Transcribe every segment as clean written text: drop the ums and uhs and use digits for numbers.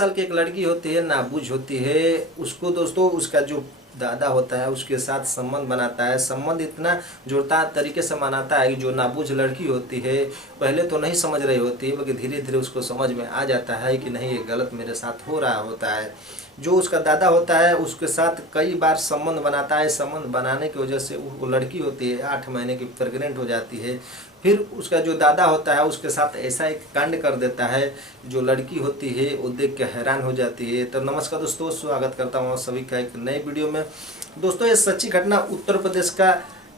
साल की एक लड़की होती है, नाबूझ होती है। उसको दोस्तों उसका जो दादा होता है उसके साथ संबंध बनाता है। संबंध इतना जोरदार तरीके से मनाता है कि जो नाबूझ लड़की होती है पहले तो नहीं समझ रही होती है, बल्कि धीरे धीरे उसको समझ में आ जाता है कि नहीं, ये गलत मेरे साथ हो रहा होता है। जो उसका दादा होता है उसके साथ कई बार संबंध बनाता है। संबंध बनाने की वजह से वो लड़की होती है 8 महीने की प्रेग्नेंट हो जाती है। फिर उसका जो दादा होता है उसके साथ ऐसा एक कांड कर देता है, जो लड़की होती है वो देख के हैरान हो जाती है। तो नमस्कार दोस्तों, स्वागत करता हूँ सभी का एक नए वीडियो में। दोस्तों ये सच्ची घटना उत्तर प्रदेश का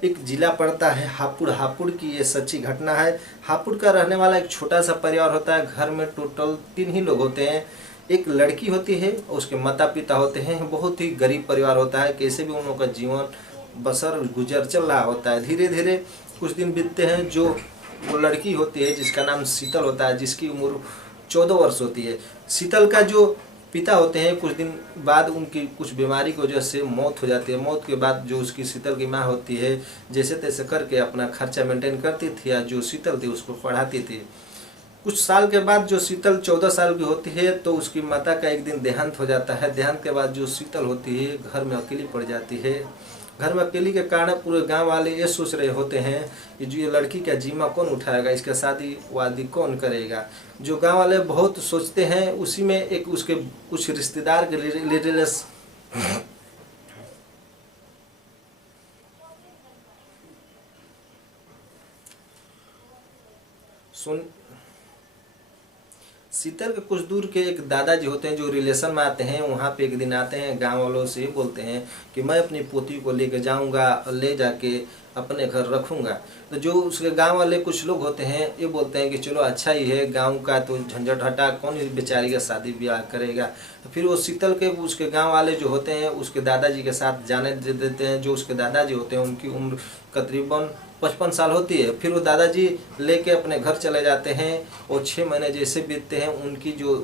एक जिला पड़ता है हापुड़। हापुड़ की ये सच्ची घटना है। हापुड़ का रहने वाला एक छोटा सा परिवार होता है। घर में टोटल 3 ही लोग होते हैं। एक लड़की होती है, उसके माता पिता होते हैं। बहुत ही गरीब परिवार होता है। कैसे भी उन लोगों का जीवन बसर गुजर चल रहा होता है। धीरे धीरे कुछ दिन बीतते हैं। जो वो लड़की होती है जिसका नाम शीतल होता है, जिसकी उम्र 14 वर्ष होती है। शीतल का जो पिता होते हैं कुछ दिन बाद उनकी कुछ बीमारी की वजह से मौत हो जाती है। मौत के बाद जो उसकी शीतल की माँ होती है जैसे तैसे करके अपना खर्चा मेंटेन करती थी, या जो शीतल थी उसको पढ़ाती थी। कुछ साल के बाद जो शीतल 14 साल की होती है तो उसकी माता का एक दिन देहांत हो जाता है। देहांत के बाद जो शीतल होती है घर में अकेली पड़ जाती है। घर में अकेली के कारण पूरे गांव वाले ये सोच रहे होते हैं कि जो ये लड़की का जिम्मा कौन उठाएगा, इसका शादी वादी कौन करेगा। जो गांव वाले बहुत सोचते हैं, उसी में एक उसके कुछ रिश्तेदार के रिलेटिव्स सुन शीतल के कुछ दूर के एक दादाजी होते हैं जो रिलेशन में आते हैं। वहाँ पे एक दिन आते हैं, गांव वालों से बोलते हैं कि मैं अपनी पोती को लेके जाऊंगा, ले जाके अपने घर रखूंगा। तो जो उसके गांव वाले कुछ लोग होते हैं ये बोलते हैं कि चलो अच्छा ही है, गांव का तो झंझट हटा, कौन इस बेचारी का शादी ब्याह करेगा। तो फिर वो शीतल के उसके गाँव वाले जो होते हैं उसके दादाजी के साथ जाने दे देते हैं। जो उसके दादाजी होते हैं उनकी उम्र तकरीबन 55 साल होती है। फिर वो दादाजी लेके अपने घर चले जाते हैं और 6 महीने जैसे बीतते हैं, उनकी जो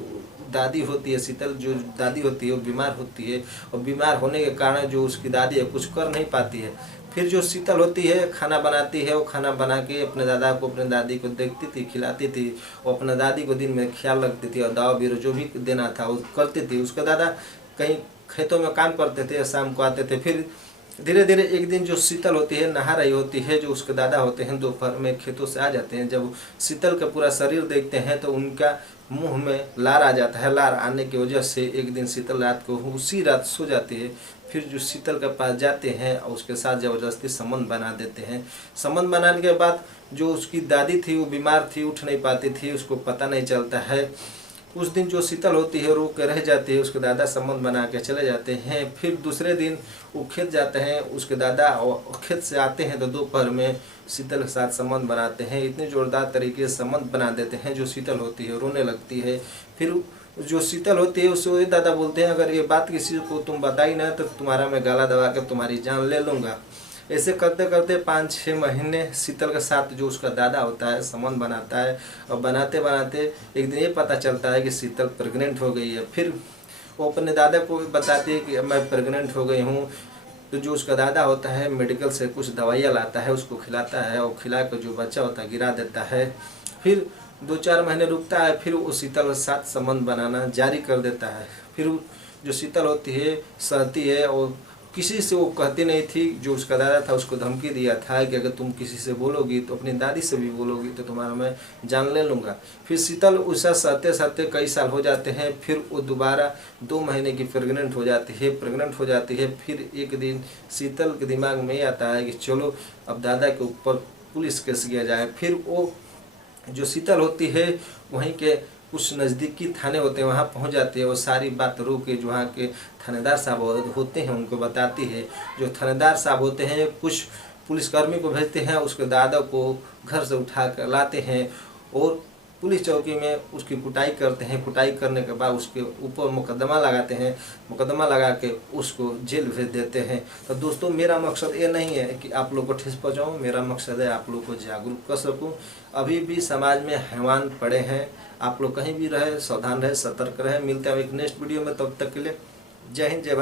दादी होती है, शीतल जो दादी होती है वो बीमार होती है। और बीमार होने के कारण जो उसकी दादी है कुछ कर नहीं पाती है। फिर जो शीतल होती है खाना बनाती है। वो खाना बना के अपने दादा को अपने दादी को देखती थी, खिलाती थी। और अपने दादी को दिन में ख्याल रखती थी और दवा बीरो जो भी देना था वो करती थी। उसके दादा कहीं खेतों में काम करते थे, शाम को आते थे। फिर धीरे धीरे एक दिन जो शीतल होती है नहा रही होती है। जो उसके दादा होते हैं दोपहर में खेतों से आ जाते हैं। जब शीतल का पूरा शरीर देखते हैं तो उनका मुंह में लार आ जाता है। लार आने की वजह से एक दिन शीतल रात को उसी रात सो जाती है। फिर जो शीतल के पास जाते हैं और उसके साथ ज़बरदस्ती संबंध बना देते हैं। संबंध बनाने के बाद जो उसकी दादी थी वो बीमार थी, उठ नहीं पाती थी, उसको पता नहीं चलता है। उस दिन जो शीतल होती है रो के रह जाती है। उसके दादा संबंध बना के चले जाते हैं। फिर दूसरे दिन वो खेत जाते हैं। उसके दादा खेत से आते हैं तो दोपहर में शीतल के साथ संबंध बनाते हैं। इतने जोरदार तरीके से संबंध बना देते हैं जो शीतल होती है रोने लगती है। फिर जो शीतल होती है उससे दादा बोलते हैं अगर ये बात किसी को तुम बताई ना तो तुम्हारा मैं गला दबा के तुम्हारी जान ले लूँगा। ऐसे करते करते 5-6 महीने शीतल के साथ जो उसका दादा होता है संबंध बनाता है। और बनाते बनाते एक दिन ये पता चलता है कि शीतल प्रेग्नेंट हो गई है। फिर वो अपने दादा को बताती है कि मैं प्रेग्नेंट हो गई हूँ। तो जो उसका दादा होता है मेडिकल से कुछ दवाइयाँ लाता है, उसको खिलाता है और खिला कर जो बच्चा होता है गिरा देता है। फिर 2-4 महीने रुकता है। फिर वो शीतल के साथ संबंध बनाना जारी कर देता है। फिर जो शीतल होती है सहती है और किसी से वो कहती नहीं थी। जो उसका दादा था उसको धमकी दिया था कि अगर तुम किसी से बोलोगी तो अपनी दादी से भी बोलोगी तो तुम्हारा मैं जान ले लूँगा। फिर शीतल उससे सहते सहते कई साल हो जाते हैं। फिर वो दोबारा 2 महीने की प्रेग्नेंट हो जाती है। फिर एक दिन शीतल के दिमाग में आता है कि चलो अब दादा के ऊपर पुलिस केस किया जाए। फिर वो जो शीतल होती है वहीं के कुछ नज़दीकी थाने होते हैं वहाँ पहुँच जाती है। वो सारी बात रो के जो वहाँ के थानेदार साहब होते हैं उनको बताती है। जो थानेदार साहब होते हैं कुछ पुलिसकर्मी को भेजते हैं, उसके दादा को घर से उठा कर लाते हैं और पुलिस चौकी में उसकी कुटाई करते हैं। कुटाई करने के बाद उसके ऊपर मुकदमा लगाते हैं। मुकदमा लगा के उसको जेल भेज देते हैं। तो दोस्तों मेरा मकसद ये नहीं है कि आप लोग को ठेस पहुँचाऊँ, मेरा मकसद है आप लोग को जागरूक कर सकूँ। अभी भी समाज में हैवान पड़े हैं। आप लोग कहीं भी रहे, सावधान रहे, सतर्क रहे। मिलते हैं एक नेक्स्ट वीडियो में, तब तक के लिए जय हिंद जय भारत।